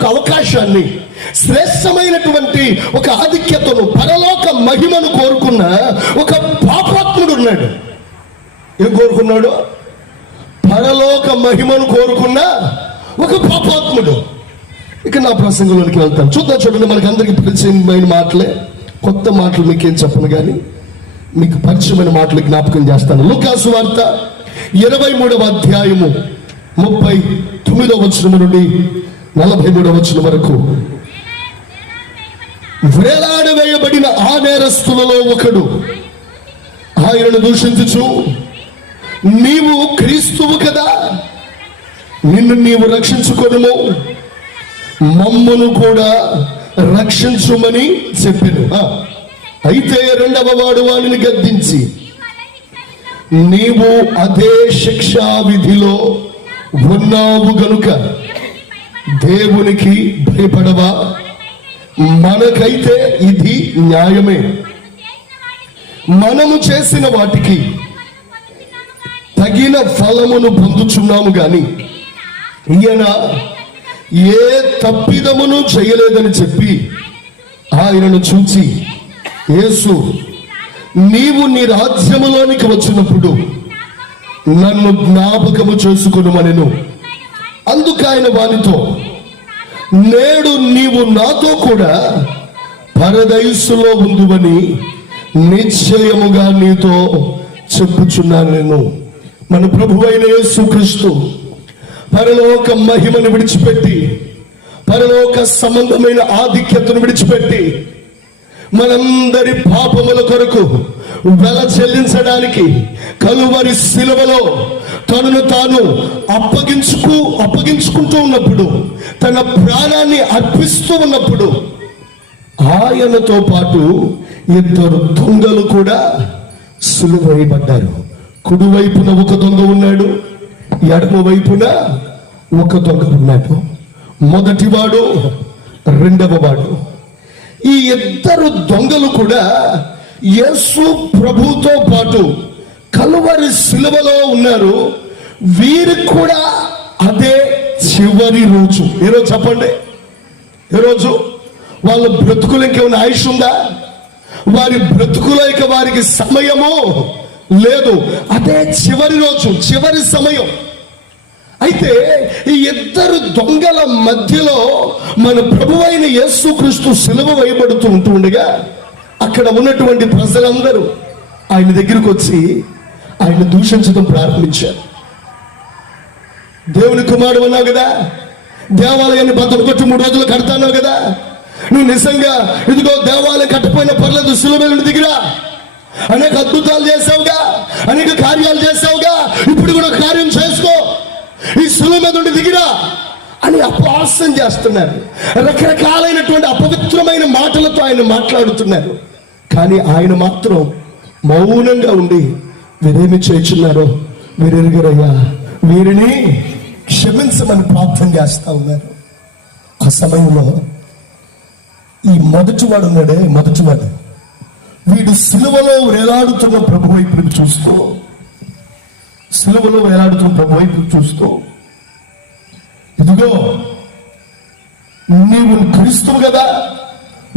ఒక అవకాశాన్ని, శ్రేష్టమైనటువంటి ఒక ఆధిక్యతను, పరలోక మహిమను కోరుకున్న ఒక పాపాత్ముడు ఉన్నాడు. ఏం కోరుకున్నాడు? పరలోక మహిమను కోరుకున్న ఒక పాపాత్ముడు. ఇక నా ప్రసంగంలోకి వెళ్తాను. చూడండి, మనకి అందరికి పరిచయమైన మాటలే, కొత్త మాటలు మీకేం చెప్పను కానీ మీకు పరిచయమైన మాటలు జ్ఞాపకం చేస్తాను. లూకా సువార్త 23వ అధ్యాయము 39వ వచనం నుండి 43వ వచనం వరకు. వేలాడవేయబడిన ఆ నేరస్తులలో ఒకడు ఆయనను దూషించుచు, నీవు క్రీస్తువు కదా, నిన్ను నీవు రక్షించుకొనుము, మమ్మును కూడా రక్షించుమని చెప్పెను. అయితే రెండవ వాడు వాడిని గద్దించి, నీవు అదే శిక్షా విధిలో ఉన్నావు గనుక దేవునికి భయపడవా? మనకైతే ఇది న్యాయమే. మనము చేసిన వాటికి తగిన ఫలమును పొందుచున్నాము గాని ఈయన ఏ తప్పిదమును చేయలేదని చెప్పి ఆయనను చూచి, యేసు, నీవు నీ రాజ్యములోనికి వచ్చినప్పుడు నన్ను జ్ఞాపకము చేసుకొనుమనెను. అందుకు ఆయన వానితో, నేడు నీవు నాతో కూడా పరదైసులో ఉందువని నిశ్చయముగా నీతో చెప్పుచున్నాను నేను. మన ప్రభువైన యేసుక్రీస్తు పరలోక మహిమను విడిచిపెట్టి, పరలోక సంబంధమైన ఆధిక్యతను విడిచిపెట్టి, మనందరి పాపముల కొరకు వెల చెల్లించడానికి కలువరి శిలువలో తనను తాను అప్పగించుకుంటూ ఉన్నప్పుడు, తన ప్రాణాన్ని అర్పిస్తూ ఉన్నప్పుడు, ఆయనతో పాటు ఇద్దరు దొంగలు కూడా సిలువ వేయబడ్డారు. కుడివైపున ఒక దొంగ ఉన్నాడు, ఎడమ వైపున ఒక దొంగ ఉన్నాడు. మొదటివాడు, రెండవ వాడు. ఈ ఇద్దరు దొంగలు కూడా యేసు ప్రభుతో పాటు కలువరి సిలువలో ఉన్నారు. వీరికి కూడా అదే చివరి రోజు. ఈరోజు చెప్పండి, ఈరోజు వాళ్ళ బ్రతుకులు ఇంకేమైనా ఆయుష్ ఉందా? వారి బ్రతుకులో ఇక వారికి సమయము లేదు. అదే చివరి రోజు, చివరి సమయం. అయితే ఈ ఇద్దరు దొంగల మధ్యలో మన ప్రభువైన యేసుక్రీస్తు సిలువ వేయబడుతూ ఉంటుండగా అక్కడ ఉన్నటువంటి ప్రజలందరూ ఆయన దగ్గరికి వచ్చి ఆయన దూషించడం ప్రారంభించారు. దేవుని కుమారుడు అన్నావు కదా, దేవాలయాన్ని బద్దలు కొట్టి 3 రోజులు కడతాన్నావు కదా, నువ్వు నిజంగా ఇదిగో దేవాలయం కట్టపోయిన పర్లేదు, సిలువ మీద దిగిరా, అనేక అద్భుతాలు చేసావుగా, అనేక కార్యాలు చేసావుగా, ఇప్పుడు కూడా కార్యం చేసుకో, ఈ సిలువ మీద నుండి దిగిరా అని అపహాస్యం చేస్తున్నారు. రకరకాలైనటువంటి అపవిత్రమైన మాటలతో ఆయన మాట్లాడుతున్నారు. కానీ ఆయన మాత్రం మౌనంగా ఉండి, వీరేమి చేస్తున్నారో వీరెరుగరయ్యా, వీరిని క్షమించమని ప్రార్థన చేస్తా ఉన్నారు. ఆ సమయంలో ఈ మొదటివాడు ఉన్నాడే, మొదటివాడు వీడు సిలువలో వేలాడుతున్న ప్రభు వైపు చూస్తూ, సిలువలో వేలాడుతున్న ప్రభు వైపు చూస్తూ, ఇదిగో నీవు క్రీస్తువు కదా,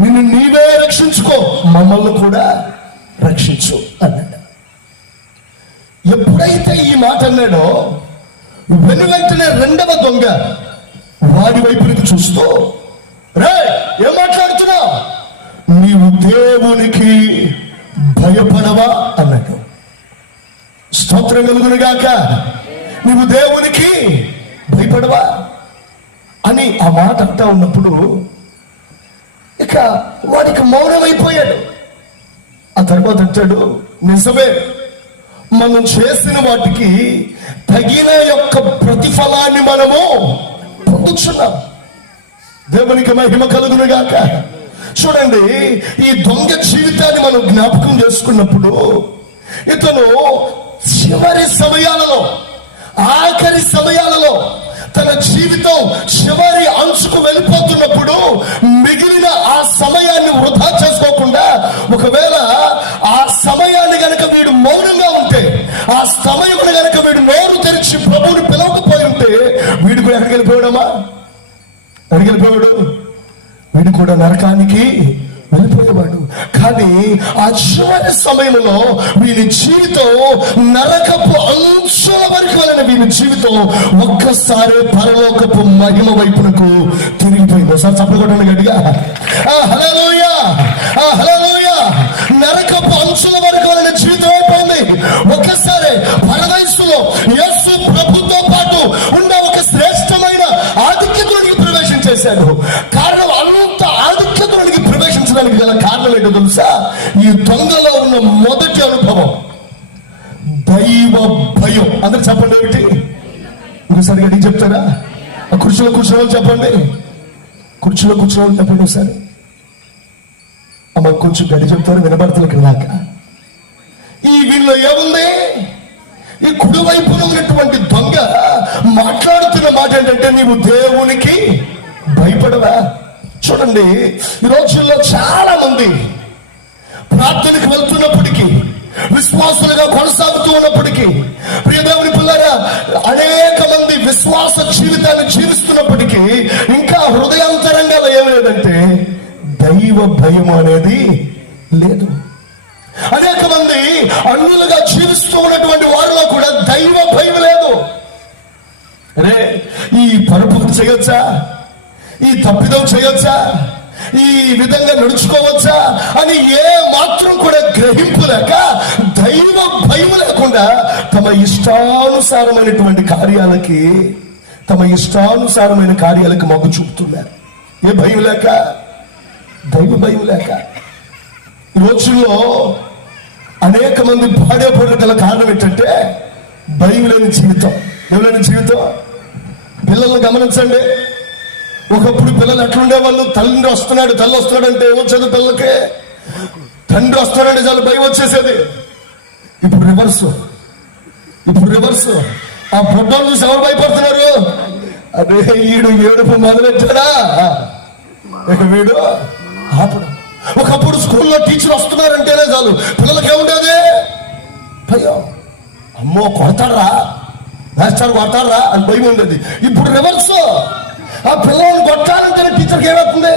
నిన్ను నీవే రక్షించుకో, మమ్మల్ని కూడా రక్షించు అన్నాడు. ఎప్పుడైతే ఈ మాట అన్నాడో వెంటనే రెండవ దొంగ వాడి వైపునికి చూస్తూ, రే ఏం మాట్లాడుతున్నావు, నీవు దేవునికి భయపడవా అన్నాడు. స్తోత్రం కలుగును గాక. నీవు దేవునికి భయపడవా అని ఆ మాట అంటా ఉన్నప్పుడు ఇక వాడికి మౌనమైపోయాడు. ఆ తర్వాత అంటాడు, నిజమే, మనం చేసిన వాటికి తగిన యొక్క ప్రతిఫలాన్ని మనము పొందుతున్నాం. దేవునికి మహిమ కలుగును గాక. చూడండి, ఈ దొంగ జీవితాన్ని మనం జ్ఞాపకం చేసుకున్నప్పుడు ఇతను చివరి సమయాలలో, ఆఖరి సమయాలలో, తన జీవితం చివరి అంచుకు వెళ్ళిపోతున్నప్పుడు మిగిలిన ఆ సమయాన్ని వృధా చేసుకోకుండా, ఒకవేళ ఆ సమయాన్ని గనక వీడు మౌనంగా ఉంటే, ఆ సమయమును గనక వీడు నోరు తెరిచి ప్రభువుని పిలవకపోయి ఉంటే, వీడు కూడా ఎక్కడికి వెళ్ళిపోయాడమ్మా? అడిగిపోయాడు, వీడు కూడా నరకానికి వెళ్ళిపోయేవాడు. కానీ ఆ చివరి సమయంలో వీని జీవితం నరకపు అంచుల వరకు వెళ్ళిన వీని జీవితం ఒక్కసారి పరలోకపు మహిమ వైపునకు తిరిగిపోయింది. ఒకసారి చెప్పకూడదు గట్టిగా హల్లెలూయా, హల్లెలూయా. నరకపు అంచుల వరకు వెళ్ళిన జీవితం అయిపోయింది. ఒక్కసారి పరదేశంలో యేసు ప్రభుతో పాటు ఉన్న ఒక శ్రేష్టమైన ఆధిక్యతలోనికి ప్రవేశించేశాడు. కారణం అంత ఆధిక్యతలోనికి ప్రవేశించడానికి గల కారణం ఏంటో తెలుసా? ఈ దొంగలో ఉన్న మొదటి అనుభవం దైవ భయం. అందరు చెప్పండి ఏమిటి? ఒకసారి అడిగి చెప్తారా? ఆ కుర్చీలో కూర్చోవాలి చెప్పండి, కుర్చీలో కూర్చోవాలి చెప్పండి ఒకసారి. అమ్మ కొంచెం గడి చెప్తారు, వినబడతలు ఇక్కడ దాకా. ఈ వీళ్ళు ఏముంది? ఈ కుడివైపున ఉన్నటువంటి దొంగ మాట్లాడుతున్న మాట ఏంటంటే, నీవు దేవునికి భయపడవా? చూడండి, ఈ రోజుల్లో చాలా మంది ప్రార్థనకు వెళ్తున్నప్పటికీ, విశ్వాసులుగా కొనసాగుతూ ఉన్నప్పటికీ, ప్రియదేవుని పిల్లరా, అనేక మంది విశ్వాస జీవితాన్ని జీవిస్తున్నప్పటికీ ఇంకా హృదయాంతరంగా ఏం లేదంటే దైవ భయం అనేది లేదు. అనేక మంది అన్యులుగా జీవిస్తూ ఉన్నటువంటి వారిలో కూడా దైవ భయం లేదు. అరే, ఈ పరుపు చేయొచ్చా, ఈ తప్పిదం చేయొచ్చా, ఈ విధంగా నడుచుకోవచ్చా అని ఏ మాత్రం కూడా గ్రహింపు లేక, దైవ భయం లేకుండా తమ ఇష్టానుసారమైనటువంటి కార్యాలకి, తమ ఇష్టానుసారమైన కార్యాలకు మొగ్గు చూపుతున్నారు. ఏ భయం లేక, దైవ భయం లేక. ఈ రోజుల్లో అనేక మంది పాడేపడే గల కారణం ఏంటంటే భయం లేని జీవితం. ఎవరైనా జీవితం. పిల్లల్ని గమనించండి. ఒకప్పుడు పిల్లలు ఎట్లుండే వాళ్ళు, తల్లి వస్తున్నాడు, తల్లి వస్తున్నాడు అంటే ఏమొచ్చేది పిల్లలకి? తండ్రి వస్తున్నాడు చాలా భయం వచ్చేసేది. ఇప్పుడు రివర్స్, ఇప్పుడు రివర్స్. ఆ పొట్టలు చూసి ఎవరు భయపడుతున్నారు? అదే ఈడు ఏడుపు మొదలెట్టాడా, ఇక వీడు ఆపడం. ఒకప్పుడు స్కూల్లో టీచర్ వస్తున్నారంటేనే చాలు పిల్లలకి ఏముండేది? భయం. అమ్మో కొడతారా, మాస్టర్ కొడతారా అని భయం ఉండేది. ఇప్పుడు రివర్స్. ఆ పిల్లల్ని కొట్టాలంటే టీచర్కి ఏమవుతుంది?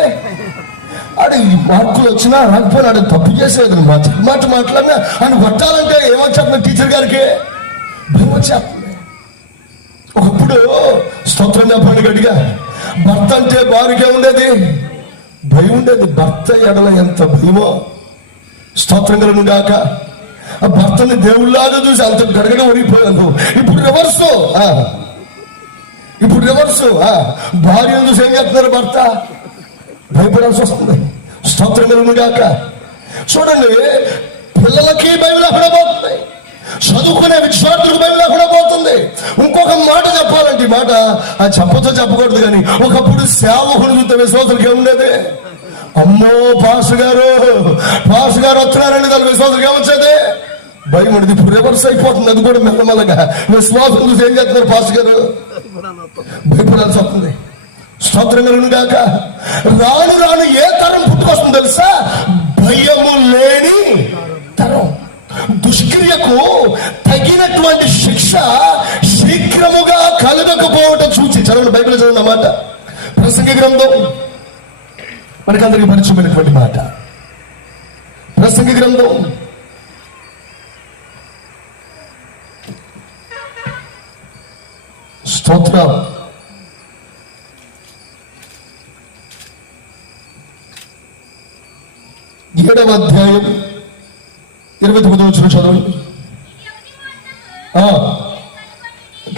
ఆడు ఈ మార్కులు వచ్చినా రాకపోయినా ఆడు తప్పు చేసేది, మాట మాట్లాడినా ఆయన కొట్టాలంటే ఏమొచ్చేస్తుంది? టీచర్ గారికి భయం వచ్చేస్తుంది. ఒకప్పుడు స్తోత్రం చెప్పండి గట్టిగా, భర్త అంటే భార్యకే ఉండేది భయం ఉండేది. భర్త ఎడల ఎంత భయమో, స్తోత్రం కలుగును గాక. ఆ భర్తని దేవుళ్ళలాగా చూసి అంత గడగడ ఓడిపోయాను. ఇప్పుడు రివర్స్, ఇప్పుడు రివర్స్. భార్యను చూసి ఏం చేస్తున్నారు? భర్త భయపడాల్సి వస్తుంది. స్తోత్రం కలుగును గాక. చూడండి, పిల్లలకి భయం లేకుండా పోతుంది, చదువుకునే విద్యార్థులకు భయం లేకుండా పోతుంది. ఇంకొక మాట చెప్పాలంటే, ఈ మాట చెప్పతో చెప్పకూడదు కానీ, ఒకప్పుడు సేవకుడు చూస్తే విశ్వాసులకి ఏముండేది? అమ్మో పాస్ గారు వస్తున్నారండి, దాని విశ్వాసులకి ఏమొచ్చేది? భయం ఉండేది. ఇప్పుడు రివర్స్ అయిపోతుంది. అది కూడా మెల్లమెల్లగా విశ్వాసం చూసి ఏం చేస్తున్నారు? పాస్ గారు భయపడాల్సి వస్తుంది. స్తోత్రం కలుగును గాక. రాను రాను ఏ తరం పుట్టుకొస్తుంది తెలుసా? భయము లేని తరం. దుష్క్రియకు తగినటువంటి శిక్ష శీఘ్రముగా కలగకపోవటం చూసి, చదవండి బైబిల్ చదవండి అన్నమాట. ప్రసంగి గ్రంథం మనకందరికి పరిచయమైనటువంటి మాట. ప్రసంగి గ్రంథం 7వ అధ్యాయం 29వ వచనం చదవండి.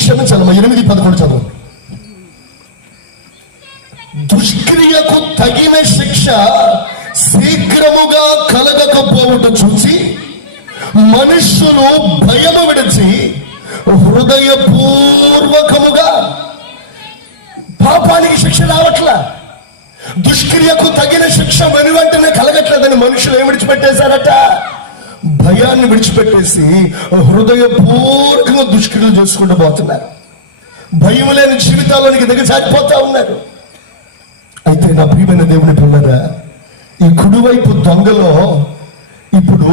క్షమించాలమ్మా, 8-11 చదవండి. దుష్క్రియకు తగిన శిక్ష శీఘ్రముగా కలగకపోవటం చూసి మనుష్యులు భయము విడిచి హృదయపూర్వకముగా, పాపానికి శిక్ష రావట్లా, దుష్క్రియకు తగిన శిక్ష వెను వెంటనే కలగట్లేదని మనుషులు ఏం విడిచిపెట్టేశారట? భయాన్ని విడిచిపెట్టేసి హృదయపూర్వకంగా దుష్క్రియలు చేసుకుంటూ పోతున్నారు. భయం లేని జీవితాల్లోనికి దిగజారిపోతా ఉన్నారు. అయితే నా ప్రియమైన దేవుని పిల్లరా, ఈ కుడివైపు దొంగలో ఇప్పుడు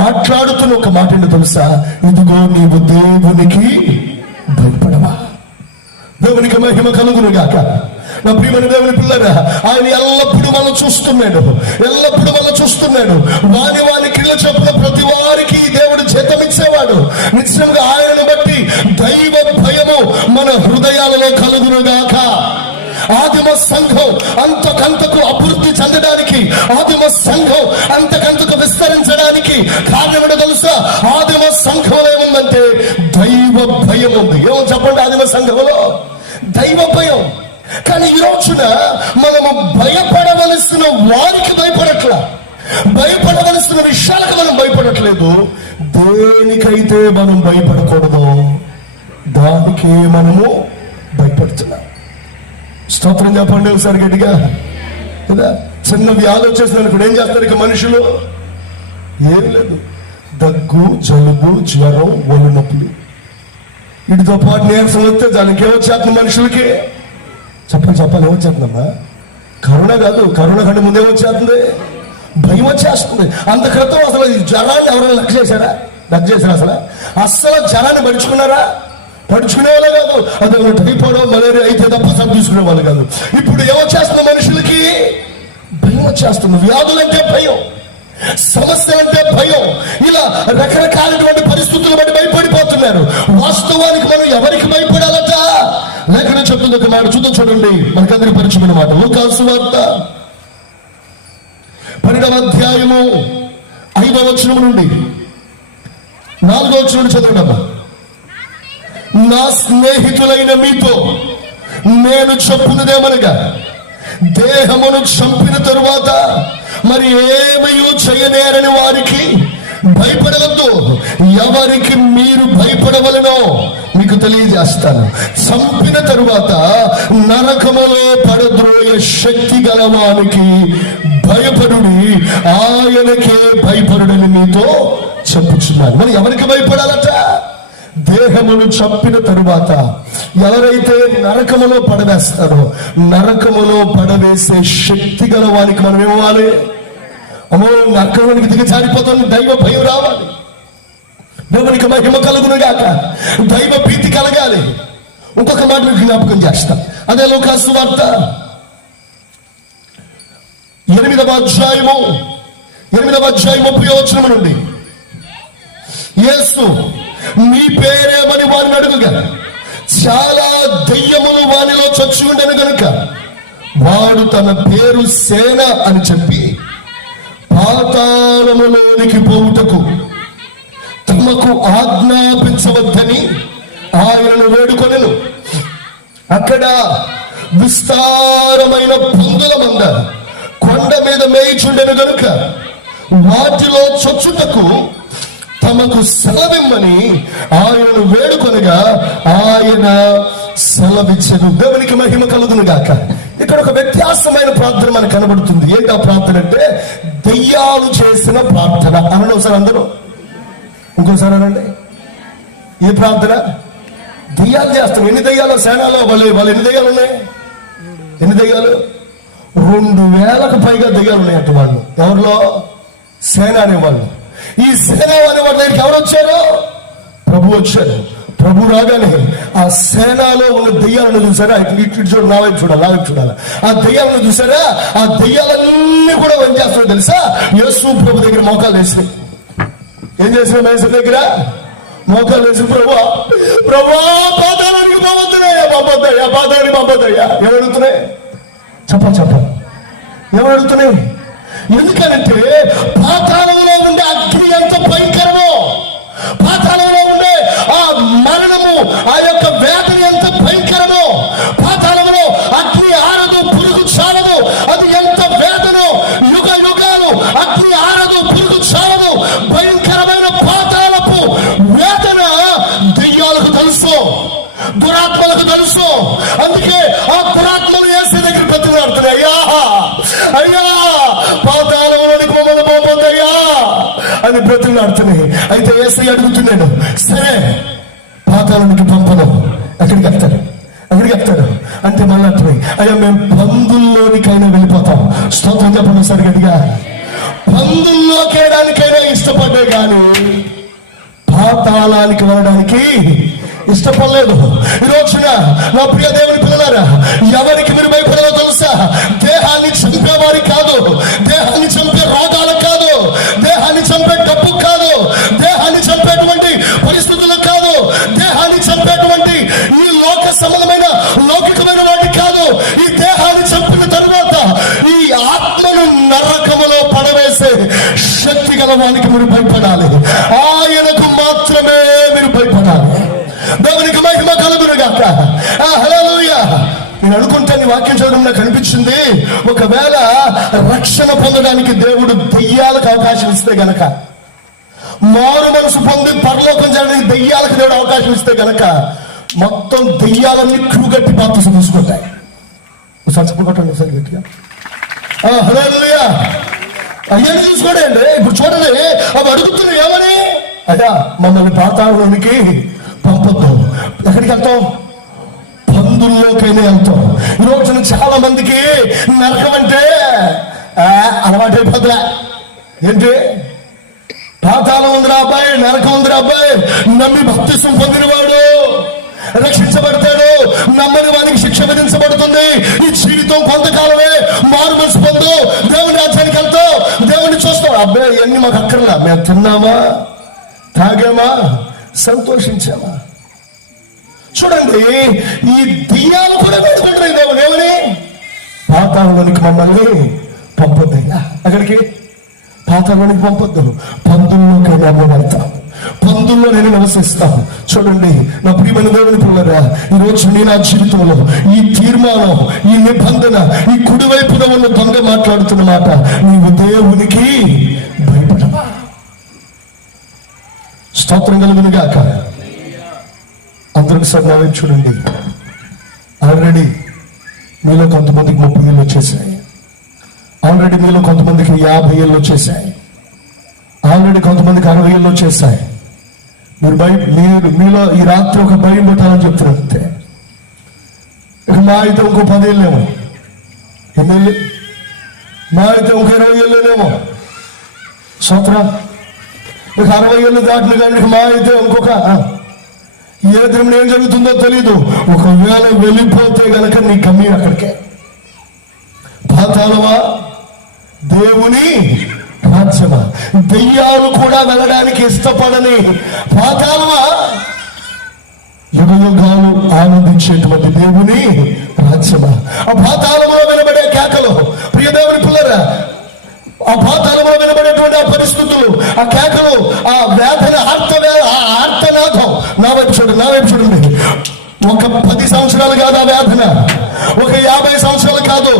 మాట్లాడుతున్న ఒక మాట ఏంటో తెలుసా? ఇదిగో నీవు దేవునికి భయపడవా. దేవునికి మహిమ కలుగును గాక. నా ప్రియమైన దేవుని పిల్లరా, ఆయన ఎల్లప్పుడూ మనం చూస్తున్నాడు, ఎల్లప్పుడూ మనం చూస్తున్నాడు. వాని క్రియల చొప్పున ప్రతి వారికి దేవుడు జీతం ఇచ్చేవాడు. నిశ్చయంగా ఆయనను బట్టి దైవ భయము మన హృదయాలలో కలుగునుగాక. ఆదిమ సంఘం అంతకంతకు అభివృద్ధి చెందడానికి, ఆదిమ సంఘం అంతకంతకు విస్తరించడానికి కారణం తెలుసా? ఆదిమ సంఘంలో ఏముందంటే దైవ భయం ఉంది. ఏమో చెప్పండి, ఆదిమ సంఘంలో దైవ భయం. కానీ ఈ రోజున మనము భయపడవలసిన వారికి భయపడట్లా, భయపడవలసిన విషయాలకు మనం భయపడట్లేదు. దేనికైతే మనం భయపడకూడదు దానికి మనము భయపడుతున్నాం. స్తోత్రం చెప్పండి ఒకసారి గట్టిగా కదా. చిన్న వ్యాధి వచ్చేసిన ఇప్పుడు ఏం చేస్తారు ఇక మనుషులు? ఏం లేదు, దగ్గు, జలుబు, జ్వరం, ఒళ్ళు నొప్పులు, వీటితో పాటు నీరసం వస్తే దానికి ఏమొచ్చేస్తుంది మనుషులకి? చెప్పాలి ఏమొచ్చేస్తుందమ్మా? కరోనా కాదు, కరోనా కంటే ముందే వచ్చేస్తుంది భయం వచ్చేస్తుంది. అంత క్రితం అసలు ఈ జ్వరాన్ని ఎవరైనా లెక్క చేశారా? అస్సలు జ్వరాన్ని పడుచుకున్నారా? పడుచుకునే వాళ్ళే కాదు, అది టైఫాయిడ్, మలేరియా అయితే తప్ప సబ్ తీసుకునే వాళ్ళు కాదు. ఇప్పుడు ఏమొచ్చేస్తుంది మనుషులకి? భయం వచ్చేస్తుంది. వ్యాధులంటే భయం, సమస్యలంటే భయం, ఇలా రకరకాలటువంటి పరిస్థితులు బట్టి భయపడిపోతున్నారు. వాస్తవానికి మనం ఎవరికి భయపడాలట? లేఖనం చెప్తుంది ఒక మాట చూడండి, మనకందరికి పరిచయమైన మాట. లూకా సువార్త 12వ అధ్యాయము 5వ వచనం నుండి 4వ వచనం చదవండి. నా స్నేహితులైన మీతో నేను చెప్పున్నదేమనగా, దేహమును చంపిన తరువాత మరి ఏమయో చేయనేరని వారికి భయపడవద్దు. ఎవరికి మీరు భయపడవలనో మీకు తెలియజేస్తాను. చంపిన తరువాత నరకములో పడద్రోయ శక్తి గలవానికి భయపడుడి, ఆయనకే భయపడుడని మీతో చెప్పుచున్నాను. మరి ఎవరికి భయపడాలట? దేహమును చంపిన తరువాత ఎవరైతే నరకములో పడవేస్తారో, నరకములో పడవేసే శక్తి గల వానికి మనం ఇవ్వాలి. అమ్మో, నరకానికి దిగజారిపోతుంది, దైవ భయం రావాలి, దేవునికి మహిమ కలుగును గాక, దైవ భీతి కలగాలి. ఇంకొక మాట మీకు జ్ఞాపకం చేస్తా. అదే లూకా సువార్త 8వ అధ్యాయము 30వ వచనం నుండి, యేసు మీ పేరేమని వారిని అడుగుగా, చాలా దెయ్యములు వానిలో చచ్చి ఉండను గనుక వాడు తన పేరు సేన అని చెప్పి పాతాళములోనికి పోవుటకు తమకు ఆజ్ఞాపించవద్దని ఆయనను వేడుకొనెను. అక్కడ విస్తారమైన పందుల మంద కొండ మీద మేయిచుండెను గనుక వాటిలో చచ్చుటకు తమకు సెలవిమ్మని ఆయనను వేడుకొనగా ఆయన సెలవిచ్చెను. దేవునికి మహిమ కలుగును గాక. ఇక్కడ ఒక వ్యత్యాసమైన ప్రార్థన మనకు కనబడుతుంది. ఏంటి ఆ ప్రార్థన అంటే? దెయ్యాలు చేసిన ప్రార్థన. అనండి ఒకసారి అందరూ, ఇంకోసారి అనండి. ఏ ప్రార్థన? దెయ్యాలు చేస్తాం. ఎన్ని దెయ్యాలు? సేనాలో వాళ్ళు ఎన్ని దెయ్యాలు ఉన్నాయి? ఎన్ని దెయ్యాలు? 2000కు పైగా దెయ్యాలు ఉన్నాయంట వాళ్ళు. ఎవరిలో? సేన అనేవాళ్ళు. ఈ సేన అనే వాళ్ళ దగ్గరికి ఎవరు వచ్చారు? ప్రభు వచ్చారు. ప్రభు రాగానే ఆ సేనలో ఉన్న దెయ్యాలను చూసారా? ఇటు చూడాలి, నా వైపు చూడాలి. ఆ దెయ్యాలను చూసారా? ఆ దెయ్యాలన్నీ కూడా ఏం చేస్తారో తెలుసా? యేసు ప్రభు దగ్గర మోకాలు వేసినాయి. ఏం చేసిన? యేసు దగ్గర మోకాలు వేసి, ప్రభా పాదానికి పంపొద్దయ్యా. ఏమడుగుతున్నాయి? చెప్ప ఏమడుగుతున్నాయి? ఎందుకనంటే పాతాళంలో ఉండే అగ్ని ఎంత భయంకరమో, పాతాళంలో ఉండే ఆ మరణము, ఆ యొక్క వేదన ఎంత భయంకరమో, పాతాళంలో అగ్ని ఆరదు, పురుగు చాలదు, అది ఎంత వేదనో. యుగ యుగాలు అగ్ని ఆరదు, పురుగు చాలదు. భయంకరమైన పాతాళపు వేదన దెయ్యాలకు తెలుసు, దురాత్మలకు తెలుసు. అందుకే ఆ దురాత్మలు యేసు దగ్గర బ్రతిమాడుతున్నాయి. అయ్యా పాతాళంలోనికి మమ్మల్ని పోవద్దయ్యా అని బ్రతిమాడుతున్నాయి. అయితే యేసు అడుగుతున్నాడు, సరే పాతాళానికి పంపను, ఎక్కడికి వెళ్తాడు అంటే మళ్ళీ అంటున్నాయి, అయ్యా మేము పందుల్లోనికైనా వెళ్ళిపోతాం. స్తోత్రం చెప్పండి ఒకసారి గట్టిగా. పందుల్లోకేయడానికైనా ఇష్టపడ్డా కానీ పాతాళానికి వెళ్ళడానికి ఇష్టపడలేదు. ఈ రోజున నా ప్రియ దేవుని పిల్లలారా, ఎవరికి మీరు భయపడాలో తెలుసా? దేహాన్ని చంపేవారి కాదు, దేహాన్ని చంపే రోగాలకు కాదు, దేహాన్ని చంపే డబ్బు కాదు, దేహాన్ని చంపేటువంటి పరిస్థితులకు కాదు, దేహాన్ని చంపేటువంటి ఈ లోక సంబంధమైన లౌకికమైన వాటికి కాదు. ఈ దేహాన్ని చంపిన తరువాత ఈ ఆత్మను నరకములో పడవేసే శక్తి గల వానికి మీరు భయపడాలి. ఆయనకు మాత్రమే మీరు భయపడాలి. దేవునికి మహిమ కలుగునుగాక. హల్లెలూయా. నేను అనుకుంటాను, ఈ వాక్యం చదవడం నాకు అనిపించింది, ఒకవేళ రక్షణ పొందడానికి దేవుడు దెయ్యాలకు అవకాశం ఇస్తే గనక, మారు మనసు పొంది పరలోకం చేయడానికి దెయ్యాలకు దేవుడు అవకాశం ఇస్తే గనక, మొత్తం దెయ్యాలన్నీ క్రూగట్టి బాప్తిసం తీసుకుంటాయి. ఒకసారి చెప్పుకోవటండి, ఒకసారి గట్టిగా. హల్లెలూయా. అయ్యాన్ని చూసుకోండి. ఇప్పుడు చూడండి, అవి అడుగుతున్నాయి ఏమని? అయ్యా, మమ్మల్ని పాతాళానికి పంపొద్దు. ఎక్కడికి వెళ్తాం? పందుల్లోకైనా వెళ్తాం. ఈ రోజున చాలా మందికి నరకం అంటే అలవాటు అయిపోతుందా? ఏంటి? పాతాళం ఉందిరా అబ్బాయి, నరకం ఉందిరా అబ్బాయి, నమ్మి భక్తిసం పొందినవాడు రక్షించబడతాడు, నమ్మని వానికి శిక్ష విధించబడుతుంది. ఈ జీవితం కొంతకాలమే, మారు మనసు పొందు, దేవుని రాజ్యానికి వెళ్తావు, దేవుని చూస్తావు. అబ్బాయి ఇవన్నీ మాకు అక్కర్లా, మేము తిన్నామా, తాగామా, సంతోషించామా? చూడండి, ఈ దెయ్యాలు కూడా వేడుకుంటున్నాయి దేవుని ఏమని? పాతాళానికి మమ్మల్ని పంపొద్దయ్యా. అక్కడికి పాతాళానికి పంపొద్దు, పందుల్లోకి మేము వెళ్తాం, పందుల్లో నేను నివసిస్తాను. చూడండి నా ప్రియమైన దేవుని పిల్లరా, ఈ రోజు నేను నా జీవితంలో ఈ తీర్మానం, ఈ నిబంధన, ఈ కుడివైపున ఉన్న దొంగ మాట్లాడుతున్న మాట, నీవు దేవునికి భయపడవా? స్తోత్రం కలుగును గాక. అందరికి సార్ నా వైపు చూడండి. ఆల్రెడీ మీలో కొంతమందికి 30 ఏళ్ళు వచ్చేసాయి, ఆల్రెడీ మీలో కొంతమందికి 50 ఏళ్ళు వచ్చేసాయి, ఆల్రెడీ కొంతమందికి 60 ఏళ్ళు వచ్చేసాయి. మీరు మీలో ఈ రాత్రి ఒక భయం పెట్టాలని చెప్తున్నారు అంతే. ఇక మా అయితే ఇంకో 10 ఏళ్ళేమో, ఎన్నెళ్ళు? మా అయితే ఇంకో 20 ఏళ్ళేనేమో. సంవత్సరం ఇక 60 ఏళ్ళు దాటిన కానీ మా అయితే ఇంకొక ఏ దినం ఏం జరుగుతుందో తెలీదు. ఒకవేళ వెళ్ళిపోతే గనక నీ కమ్మీ అక్కడికే. పాతాళమా, దేవుని రాజ్యమా? దెయ్యాలు కూడా వెళ్ళడానికి ఇష్టపడని పాతాళమా, యుగ యుగాలు ఆనందించేటువంటి దేవుని రాజ్యమా? ఆ పాతాళంలో వినబడే కేకలు, ప్రియ దేవుని పిల్లరా, ఆ పాతాళంలో వినబడేటువంటి ఆ పరిస్థితులు, ఆ కేకలు, ఆ వేదన, ఆర్తనాదం. నా వైపు చూడండి. ఒక 10 సంవత్సరాలు కాదు ఆ వేదన, ఒక 50 సంవత్సరాలు కాదు,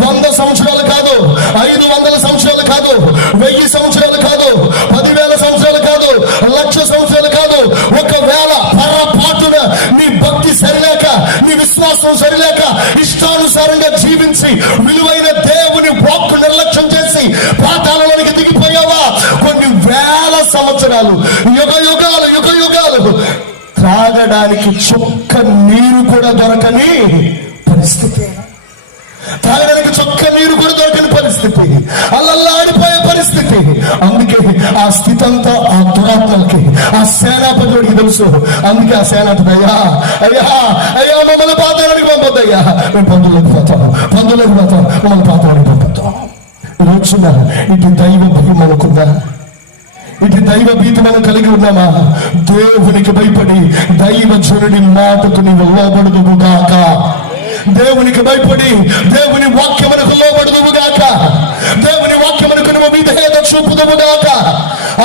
100 సంవత్సరాలు కాదు, 500 సంవత్సరాలు కాదు, 1000 సంవత్సరాలు కాదు, 10,000 సంవత్సరాలు కాదు, 1,00,000 సంవత్సరాలు కాదు. ఒకవేళ పొరపాటున నీ భక్తి సరిలేక, నీ విశ్వాసం సరిలేక, ఇష్టానుసారంగా జీవించి విలువైన దేవుని వాక్కు నిర్లక్ష్యం చేసి పాతాళానికి దిగిపోయావా, కొన్ని వేల సంవత్సరాలు, యుగ యుగాలు త్రాగడానికి చుక్క నీరు కూడా దొరకని పరిస్థితి, తాగడానికి చుక్క నీరు కూడా దొరకని పరిస్థితి, అల్లల్లాడిపోయే పరిస్థితి. అందుకే ఆ స్థితి అంతా ఆ దురాత్మలకి, ఆ సేనాపతికి తెలుసు. అందుకే ఆ సేనాపతి, అయ్యా మమ్మల్ని పాతాళానికి పంపొద్దయ్యా, మేము పందులోకి పోతాం, మమ్మల్ని పాతాళానికి పంపుతాం. రోజున ఇటు దైవ భయం అనుకుందా? ఇటు దైవ భీతి మనం కలిగి ఉన్నామా? దేవునికి భయపడి దైవ జనుడి మాటకు నీవు లోబడుదువుగాక. దేవునికి భయపడి దేవుని వాక్యమునకు లోబడుదువుగాక. దేవుని వాక్యమునకు నువ్వు విధేయత చూపుదువుగాక.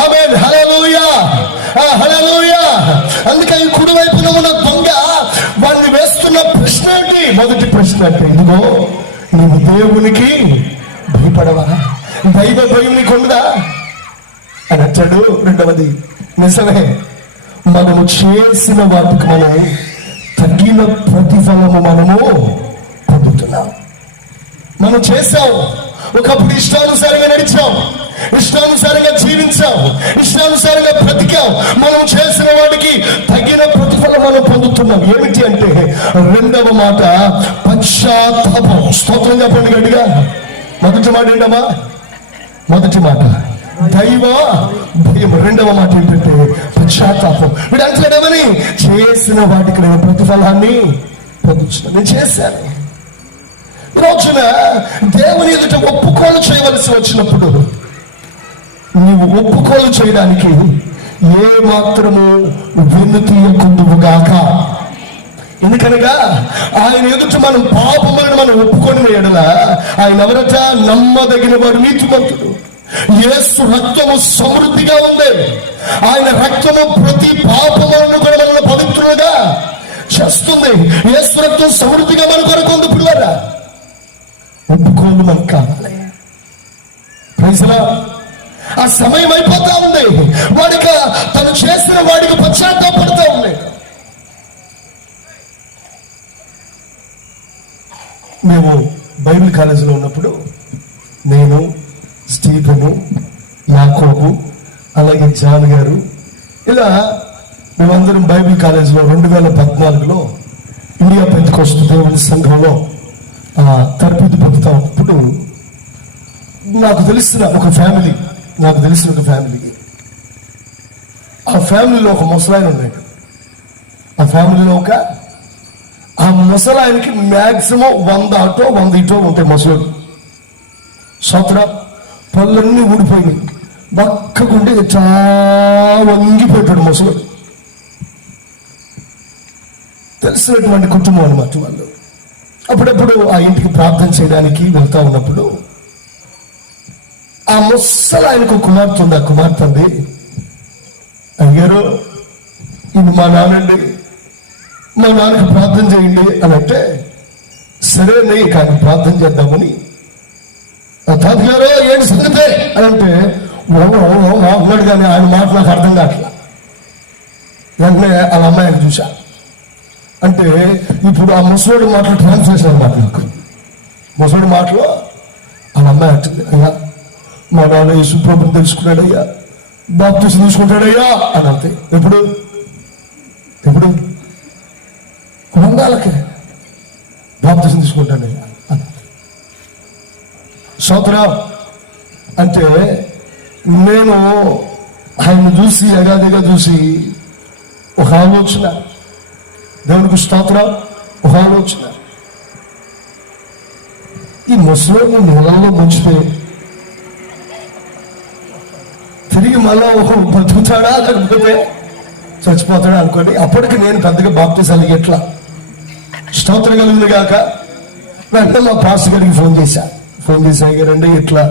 ఆమేన్. హల్లెలూయా, హల్లెలూయా. అందుకే ఈ కుడివైపున ఉన్న దొంగ వారిని వేస్తున్న ప్రశ్న ఏంటి? మొదటి ప్రశ్న అంటే, ఇదిగో నువ్వు దేవునికి భయపడవా? దైవ భయం నీకు ఉందా అని అంటాడు. రెండవది, నిజమే, మనము చేసిన వాటికి మనం తగిన ప్రతిఫలము మనము పొందుతున్నాం. మనం చేశాం, ఒకప్పుడు ఇష్టానుసారంగా నడిచాం, ఇష్టానుసారంగా జీవించాం, ఇష్టానుసారంగా బ్రతికాం. మనం చేసిన వాటికి తగిన ప్రతిఫలం మనం పొందుతున్నాం. ఏమిటి అంటే, రెండవ మాట పశ్చాత్తాపం. స్తోత్రం చెప్పండి గట్టిగా. మొదటి మాట ఏంటమ్మా? మొదటి మాట దైవ భయం. రెండవ మాట ఏంటంటే పశ్చాత్తాపం. వీడు అంటాడేమని, చేసిన వాటికి నేను ప్రతిఫలాన్ని పొందుతున్నాను. నేను చేశాను. ఈ రోజున దేవుని ఎదుట ఒప్పుకోలు చేయవలసి వచ్చినప్పుడు నీవు ఒప్పుకోలు చేయడానికి ఏ మాత్రము వెన్నుతీయకుందువుగాక. ఎందుకనగా ఆయన ఎదుట మనం పాపములను మనం ఒప్పుకొని ఎడల ఆయన ఎవరట, నమ్మదగిన వాడు, నీతిమంతుడు. యేసు రక్తము సమృద్ధిగా ఉంది. ఆయన రక్తము ప్రతి పాపములను కూడా మనల్ని పవిత్రులుగా చేస్తుంది. యేసు రక్తం సమృద్ధిగా మన కొరకు ఉంది. పిల్లరా, ఒప్పుకోలు మనకు కావాలి. ప్రైజ్లా. ఆ సమయం అయిపోతా ఉంది. వాడికి తను చేసిన వాడికి పశ్చాత్తాపడుతూ ఉంది. మేము బైబిల్ కాలేజీలో ఉన్నప్పుడు నేను, స్టీఫెను, యాకోబు, అలాగే జాన్ గారు, ఇలా మేమందరం బైబిల్ కాలేజీలో 2014లో ఇండియా పెంతెకోస్తు దేవుని సంఘంలో తరబిదు పొందుతా ఉన్నప్పుడు నాకు తెలిసిన ఒక ఫ్యామిలీ, ఆ ఫ్యామిలీలో ఒక ముసలాయన ఉన్నాడు. ఆ ఫ్యామిలీలో ఆ ముసలాయనకి మ్యాక్సిమం 100 అటో 100 ఇటో ఉంటాయి. ముసలు సోత్ర పళ్ళన్నీ ఊడిపోయినాయి. బక్కగుండి చాలా వంగిపోయాడు ముసలు. తెలిసినటువంటి కుటుంబం అన్నమాట వాళ్ళు. అప్పుడప్పుడు ఆ ఇంటికి ప్రార్థన చేయడానికి వెళ్తా ఉన్నప్పుడు ఆ ముసలాయనకు కుమార్తె ఉంది. ఆ కుమార్తె అంది, అయ్యారు ఇది మా నాన్నండి, మా నాన్నకి ప్రార్థన చేయండి అని అంటే, సరే కానీ ప్రార్థన చేద్దామని, తాతగారు ఏంటి సంగతే అని అంటే, ఉన్నాడు కానీ ఆయన మాట నాకు అర్థం కావట్లా. వెంటనే వాళ్ళ అమ్మాయికి చూసా. అంటే ఇప్పుడు ఆ ముసలోడి మాటలు ట్రాన్స్లేషన్ అన్నమాట. నాకు ముసలోడి మాటలో వాళ్ళ అమ్మాయి అంటుంది, అయ్యా మా నాన్న యేసు ప్రభువుని తెలుసుకున్నాడయ్యా, బాప్తిసం తీసుకుంటాడయ్యా అని అంతే. ఎప్పుడు కొనందాలకే బాప్తిసం తీసుకుంటాడయ్యా అని. సోదరా, అంటే నేను ఆయన చూసి యగాదిగా చూసి ఒక ఆలోచన, దేవునికి స్తోత్రం, ఒక ఆలోచన, ఈ ముసలోని నీళ్ళలో ముంచితే తిరిగి మళ్ళా బతుకుతాడా లేకపోతే చచ్చిపోతాడా అనుకోండి. అప్పటికి నేను పెద్దగా బాప్తిసాలు ఎట్లా స్తోత్రం కలిగింది కాక వెంటనే మా పాస్టర్ గారికి ఫోన్ చేసి అయ్యారండి ఇట్లా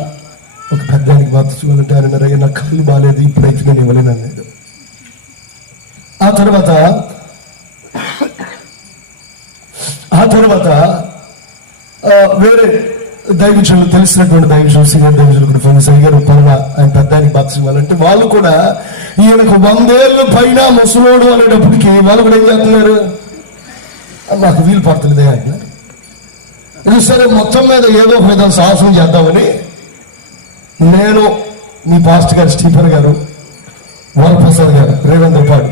ఒక పెద్దానికి బాప్తిసాలంటే ఆయన నాకు కాళ్ళు బాగాలేదు, ఇప్పుడైతే నేను ఇవ్వలేను అన్నాడు. ఆ తర్వాత వేరే దైవజనులు, తెలిసినటువంటి దైవజనులు, సీనియర్ దైవజనులు కూడా ఫోన్ చేసి అయ్యారు పలానా ఆయన పెద్దానికి బాప్తిసం ఇవ్వాలంటే వాళ్ళు కూడా ఈయనకు 100 ఏళ్ళ పైన ముసలోడు అనేటప్పటికీ వాళ్ళు కూడా ఏం చేస్తున్నారు, నాకు వీలు పడుతుంది అంటున్నారు. సరే మొత్తం మీద ఏదో ఒక విధంగా సాహసం చేద్దామని నేను, మీ పాస్టర్ గారు స్టీఫెన్ గారు, వరప్రసాద్ గారు, రేవంత్ పాడు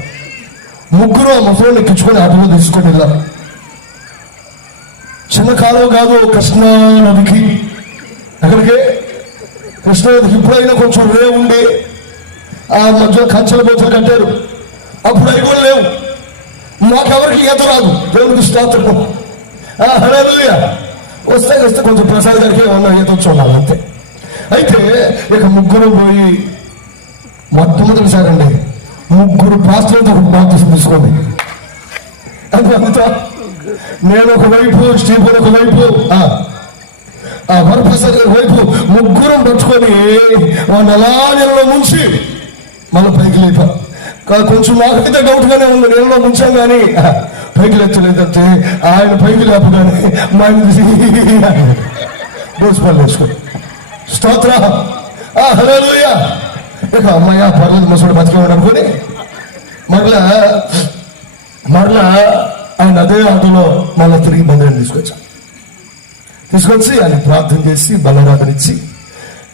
ముగ్గురు ఆ ముసలోని ఎక్కించుకొని ఆటోలో తీసుకొని వెళ్ళారు. చిన్న కాలం కాదు, కృష్ణా నదికి. అక్కడికి కృష్ణా నదికి ఇప్పుడైనా కొంచెం రేవు ఉండి ఆ మధ్యలో కంచెల బోతులు కట్టారు. అప్పుడు అవి కూడా లేవు. మాకెవరికి ఈత రాదు, దేవుడికి స్తోత్రం. హల్లెలూయా. వస్తే కొంచెం ప్రసాద్ గారికి ఏమన్నా ఈత చూడాలి అంతే. అయితే ఇక ముగ్గురు పోయి మొట్టమొదటిసారండి ముగ్గురు పాస్టర్లతో బాప్తిసం తీసుకోండి. అంతా నేను ఒకవైపు, స్టీఫెన్ ఒకవైపు, వరప్రసాద్ గారి వైపు, ముగ్గురు పట్టుకొని వాళ్ళ అలా నీళ్ళలో ముంచి మళ్ళీ పైకి లేపా. కొంచెం నాకైతే డౌట్గానే ఉంది, నీళ్ళలో ముంచాం కానీ పైకి లేచలేదంటే ఆయన పైకి లేపగానే మా దోసిపల్లి వేసుకోండి. స్తోత్ర, హల్లెలూయా. ఇక అమ్మాయి పర్లేదు ముసడు బతికేవాడు అనుకుని మరలా ఆయన అదే ఆటోలో మళ్ళీ తిరిగి మందిరాన్ని తీసుకొచ్చి ఆయన ప్రార్థన చేసి బలరాధన ఇచ్చి,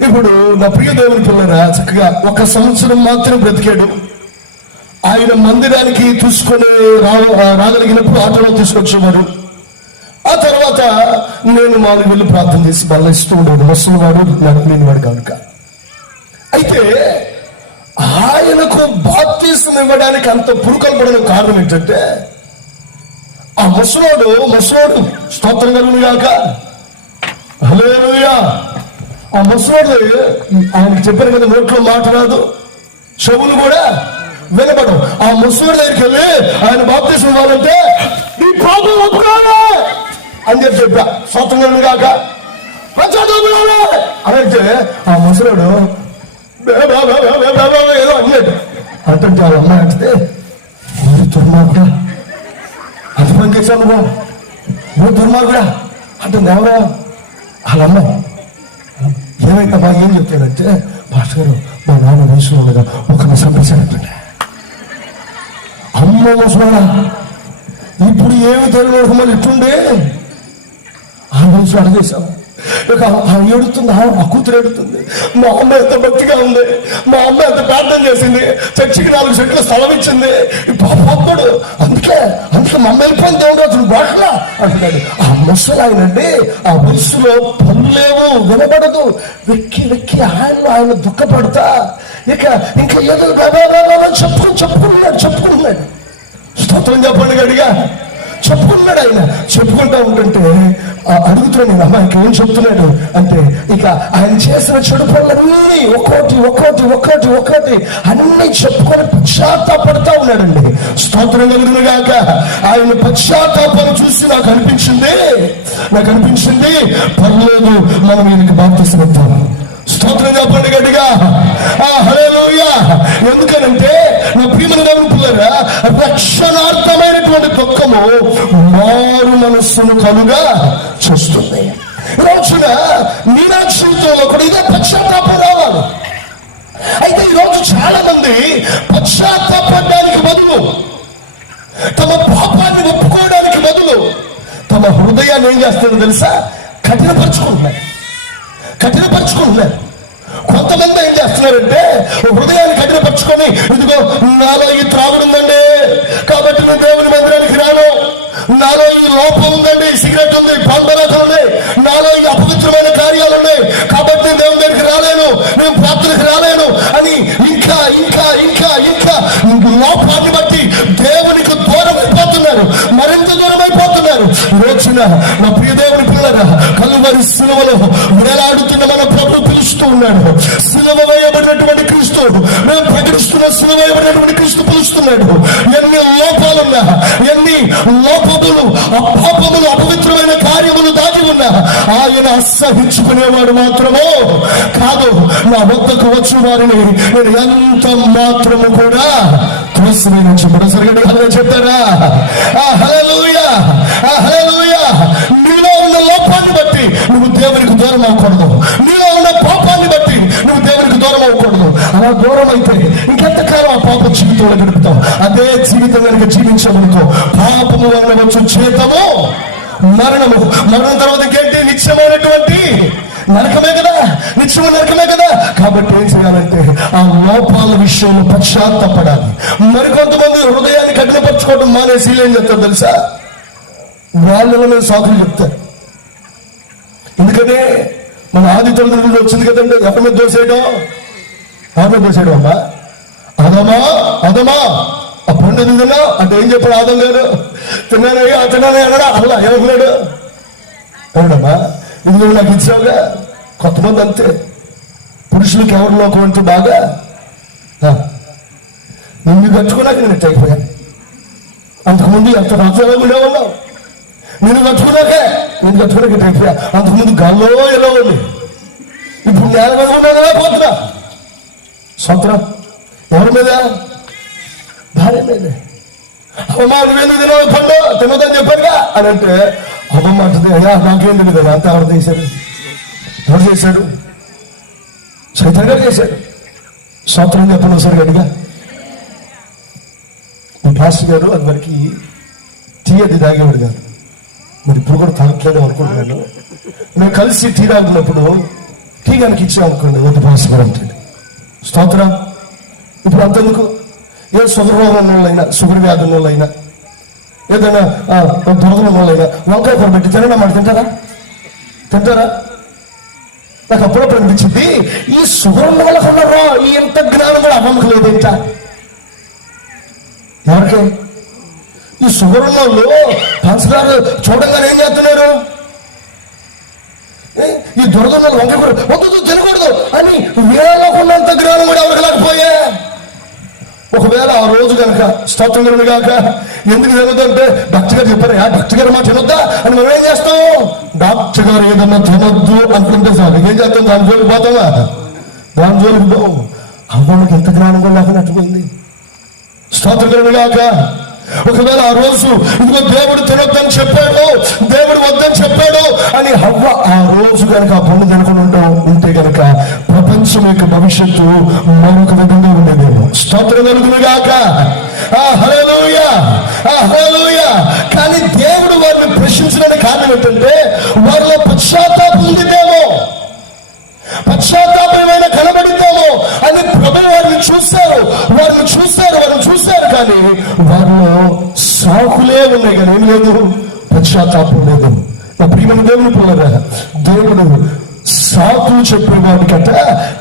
ఇప్పుడు నా ప్రియ దేవుని పిల్లరా చక్కగా 1 సంవత్సరం మాత్రం బ్రతికాడు. ఆయన మందిరానికి తీసుకొని రాగలిగినప్పుడు ఆటోలో తీసుకొచ్చేవాడు. ఆ తర్వాత నేను 4 వెళ్ళి ప్రార్థన చేసి బల్ల ఇస్తూ ఉండేవాడు. ముసలివాడు, నడపలేనివాడు కనుక. అయితే బాప్తిసం ఇవ్వడానికి అంత పురుకలు పడిన కారణం ఏంటంటే ఆ ముసలోడు స్తోత్రం కలుగును గాక, హల్లెలూయా. ఆ ముసలోడు ఆయనకి చెప్పారు కదా, నోట్లో మాట రాదు, చెవులు కూడా వినపడవు. ఆ ముసలోడి దగ్గరికి వెళ్ళి ఆయన బాప్తిసం ఇవ్వాలంటే నీ పాపం ఒప్పుకోవాలి అని చెప్పా, స్తోత్రం కలుగును గాక అని అంటే ఆ ముసలోడు ఏదో అన్నాడు. అంటే ఆ అమ్మాయి అంటే దుర్మార్గుడా, అంత పని చేశావు నువ్వు దుర్మార్గుడా అంటే ఎవరో వాళ్ళ అమ్మాయి ఏమైతే బాగా ఏం చెప్తాడంటే, మాస్టర్ గారు మా నాన్న వయసులో ఉండగా ఒక సంపేశాడంటే, అమ్మ ముసలోడా ఇప్పుడు ఏమి తెలియదు మళ్ళీ ఇట్టుండే ఆ వయసులో అడిగేశాము. ఇక ఏడుతుంది, ఆ కూతురు ఏడుతుంది. మా అమ్మ ఎంత భక్తిగా ఉంది, మా అమ్మ ఎంత ప్రార్థన చేసింది, చర్చికి 4 సెంట్లు స్థలం ఇచ్చింది, పాపడు అందుకే మా అమ్మ వెళ్ళిపోయింది దేవుడు అతను బాట్లా అంటున్నాడు. ఆ ముసలాయనండి ఆ వయసులో పనులేవు, వినపడదు, వెక్కి ఆయన దుఃఖపడతా ఇంకా ఏదో చెప్పుకుంటున్నాడు. స్తోత్రం చెప్పండి గడిగా చెప్పుకున్నాడు. ఆయన చెప్పుకుంటా ఉంటుంటే అడుగుతున్నాడు, నేను అమ్మాయికి ఏం చెప్తున్నాడు అంటే, ఇక ఆయన చేసిన చెడు పనులన్నీ ఒక్కోటి అన్ని చెప్పుకొని పశ్చాత్తాపడతా ఉన్నాడండి. స్తోత్రం కలుగును గాక. ఆయన పశ్చాత్తాపాన్ని చూసి నాకు అనిపించింది పర్లేదు, మనం ఈయనకి బాప్తిసం ఇద్దాం. స్తోత్రం చెప్పండి గట్టిగా, హల్లెలూయా. ఎందుకనంటే నా ప్రియమైన దేవుని పిల్లరా, రక్షణార్థమైనటువంటి దుఃఖము మారు మనస్సును కలుగా చేస్తుంది. రోజున నీ జీవితంలో కూడా ఇదే పశ్చాత్తాపం రావాలి. అయితే ఈరోజు చాలా మంది పశ్చాత్తాపడడానికి బదులు, తమ పాపాన్ని ఒప్పుకోవడానికి బదులు తమ హృదయాన్ని ఏం చేస్తుందో తెలుసా, కఠినపరుచుకుంటున్నారు. కొంతమంది ఏం చేస్తున్నారంటే హృదయాన్ని కఠినపరుచుకొని, ఇదిగో నాలో ఈ త్రాగుడు ఉందండి కాబట్టి నేను దేవుని మందిరానికి రాను, నాలో ఈ లోపం ఉందండి, సిగరెట్ ఉంది, పాండరాకం ఉంది, నాలో ఈ అపవిత్రమైన కార్యాలు ఉన్నాయి కాబట్టి నేను దేవుని దగ్గరికి రాలేను, నేను ప్రార్థనకి రాలేను అని ఇంకా లోపాన్ని బట్టి దేవునికి దూరం అయిపోతున్నారు, మరింత దూరం అయిపోతున్నారు. రోజున నా ప్రియ దేవుని పిల్లరా, కలువరి సిలువలో వేలాడుతున్న మన ప్రభు పిలుస్తూ ఉన్నాడు. సిలువ వేయబడినటువంటి క్రీస్తు, మేము ప్రకటిస్తున్న సిలువ వేయబడినటువంటి క్రీస్తు పిలుస్తున్నాడు. ఎన్ని లోపాలున్నా, ఎన్ని లోపములు, అపాపములు, అపవిత్రమైన కార్యములు దాగి ఉన్నా ఆయన అసహించుకునేవాడు మాత్రమో కాదు. నా వద్దకు వచ్చిన వారిని నేను ఎంత మాత్రము కూడా చెప్తారా? హల్లెలూయా. నీలో ఉన్న లోపాన్ని బట్టి నువ్వు దేవునికి దూరం అవ్వకూడదు, నీలో ఉన్న పాపాన్ని బట్టి నువ్వు దేవునికి దూరం అవ్వకూడదు. అలా దూరం అయితే ఇంకెంతకాలం ఆ పాప జీవితంలో గడుపుతాం. అదే జీవితం కనుక జీవించమనుకో, పాపము వలన వచ్చు జీతము మరణం తర్వాత ఇంకేంటి? నిత్యమైనటువంటి నరకమే కదా, నిత్యము నరకమే కదా. కాబట్టి ఏం చేయాలంటే ఆ లోపాల విషయంలో పశ్చాత్తాపడాలి. మరికొంతమంది హృదయాన్ని కఠినపరచుకోవడం మానేసి ఏం చెప్తారు తెలుసా, వాళ్ళ సాకులు చెప్తారు. ఎందుకని మన ఆది తల్లిదండ్రులు వచ్చింది కదండి, ఎవరి మీద దోసేయడం అమ్మా అదమా ఆ పండు తిన్నా అంటే ఏం చెప్పాడు ఆదం గారు, తిన్నానయ్యా అన్నాడా? అలా ఏమన్నాడు? ఎవడమ్మా ఇది నువ్వు నాకు ఇచ్చావుగా. కొంతమంది అంతే, పురుషులకి ఎవరి లోకం అంటూ బాగా నిన్ను కట్టుకున్నాక నేను అయిపోయాను. అంతకుముందు ఎంత సంవత్సరాలు ఉండేవాళ్ళం, నేను కట్టుకున్నాక అయిపోయా. అంతకుముందు గాల్లో ఎలా ఉంది, ఇప్పుడు నేల మీద ఉన్నానా పోతున్నా. సంవత్సరం ఎవరి మీద? భార్య మీదే. అమ్మా నువ్వేందుకు తినవు పండు, తినదని చెప్పారుగా అని అంటే అమ్మమ్మ అంటుంది, అయ్యా నాకేం తెలియదు కదా, అంతా ఎవరు చేశాడు? సైతం గారు చేశాడు. సంవత్సరం చెప్పండి ఒకసారి గట్టిగా. మీ పాస్టర్ గారు అది వరకు టీ అది తాగేవాడు కాదు, మరి ఇప్పుడు కూడా తాగట్లేదు అనుకుంటున్నాను. మేము కలిసి టీ తాగుతున్నప్పుడు టీ కనుక ఇచ్చామనుకోండి, వద్దు పాస్టర్ గారు అంటాడు. స్తోత్రం. ఇప్పుడు అంతెందుకు, ఏ షుగర్ రోగం వాళ్ళైనా, షుగర్ వ్యాధి వాళ్ళైనా, ఏదైనా దురదల వాళ్ళైనా వంకాయ కూర పెట్టి తినడం మాట తింటారా? నాకు అప్పుడప్పుడు అనిపించింది, ఈ షుగర్ వాళ్ళకున్నారో ఈ ఎంత జ్ఞానం కూడా అమ్మకు లేదేంట. ఎవరికి? ఈ షుగర్ ఉన్న వాళ్ళు పంచదార చూడగానే ఏం చేస్తున్నారు? ఈ దురదలు వంకకూర వద్దు తినకూడదు అని వేలకున్నంత జ్ఞానం కూడా ఎవరికి లేకపోయా. ఒకవేళ ఆ రోజు కనుక స్తోత్రం కాక ఎందుకు తినొద్దంటే డాక్టర్ గారు చెప్పారు, డాక్టర్ గారు మా తినొద్దా అని మనం ఏం చేస్తాం? డాక్టర్ గారు ఏదన్నా తినొద్దు అనుకుంటే సార్ ఏం చేస్తాం? దాని జోలికి పోతావా? దాని జోలికి పోవు. అవ్వడానికి ఎంత జ్ఞానం కూడా లేక నచ్చిపోయింది. స్తోత్రం కాక ఒకవేళ ఆ రోజు ఇదిగో దేవుడు తినొద్దని చెప్పాడు, దేవుడు వద్దని చెప్పాడు అని హవ్వ ఆ రోజు కనుక ఆ పండు తినకుండా ఉంటే కనుక ప్రపంచం యొక్క భవిష్యత్తు మరొక విధంగా ఉండేదేమో. స్తోత్రం కలుగునుగాక. హల్లెలూయా, హల్లెలూయా. కానీ దేవుడు వారిని ప్రశ్నించడానికి కారణం ఏంటంటే వారిలో పశ్చాత్తాపం ఉందిదేమో, పశ్చాత్తాపమైన కనబడిద్దామో అని ప్రభు వారిని చూశారు కానీ వారిలో సాకులే ఉన్నాయి కానీ ఏం లేదు, పశ్చాత్తాపం లేదు. నా ప్రియమైన దేవుని పోలరా, దేవుడు సాకులు చెప్పేవాడికట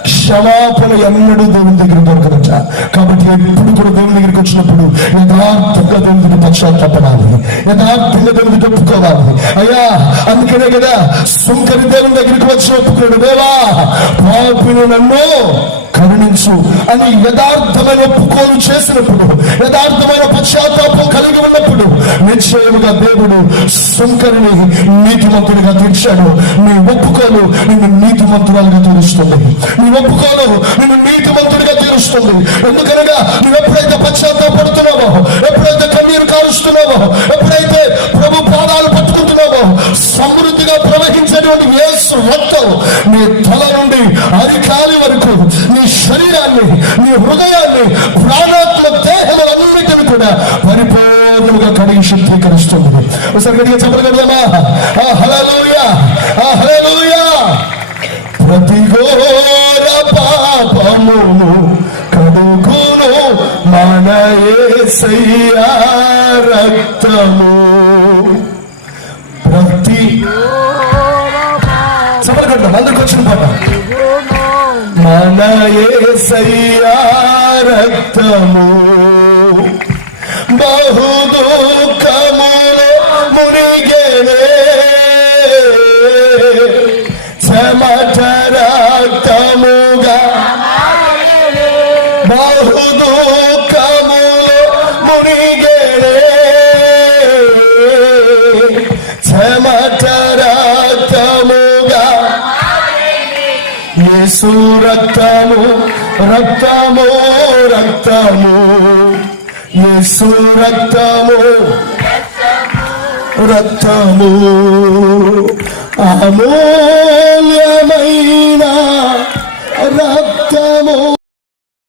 క్షమాపణ ఎన్నడూ దేవుని దగ్గర దొరకదట. కాబట్టి ఎప్పుడు కూడా దేవుని దగ్గరికి వచ్చినప్పుడు యథార్థంగా దేవుని దగ్గర పశ్చాత్తాపడాలి, యథార్థంగా దేవుని దగ్గర ఒప్పుకోవాలి. అయ్యా అందుకనే కదా సుంకరి దేవుని దగ్గరికి వచ్చి ఒప్పుకున్నాడు, దేవా పాపిని నన్ను కరుణించు అని యథార్థమైన ఒప్పుకోలు చేసినప్పుడు, యథార్థమైన పశ్చాత్తాపం కలిగి ఉన్నప్పుడు నిశ్చయముగా దేవుడు సుంకరిని నీతిమంతుడిగా తీర్చాడు. నీ ఒప్పుకోలు నిన్ను నీతిమంతురాలుగా తీరుస్తుంది, నీ ఒప్పుకోలు నిన్ను నీతిమంతుడిగా తీరుస్తుంది. ఎందుకనగా నువ్వు ఎప్పుడైతే పశ్చాత్తాపడుతున్నావో, ఎప్పుడైతే కన్నీరు కారుస్తున్నావో, ఎప్పుడైతే ప్రభు పాదాలు పట్టుకుంటున్నావో సమృద్ధిగా ప్రవహించేటువంటి యేసు రక్తం నీ తల నుండి అరికాలి వరకు నీ శరీరాన్ని, నీ హృదయాన్ని, ప్రాణాత్మ దేహములన్నిటిని కూడా పరిపూర్ణంగా కడిగి శుద్ధీకరిస్తుంది. ఒకసారి గట్టిగా చెప్పగలమా? హల్లెలూయా, హల్లెలూయా. ప్రతి ఘోర పాపమును కడుగును మన యేసయ్య రక్తము. ప్రతి చెప్పగలమా? అందరికి వచ్చిన పాట. మన యేసయ్య రక్తము బహు దుఃఖములో మునిగెనే, చెమట రక్తముగా బహు దుఃఖములో మునిగెనే, చెమట రక్తముగా యేసు రక్తము, రక్తము, రక్తము, యేసు రక్తము, రక్తము, అమూల్యమైన రక్తము.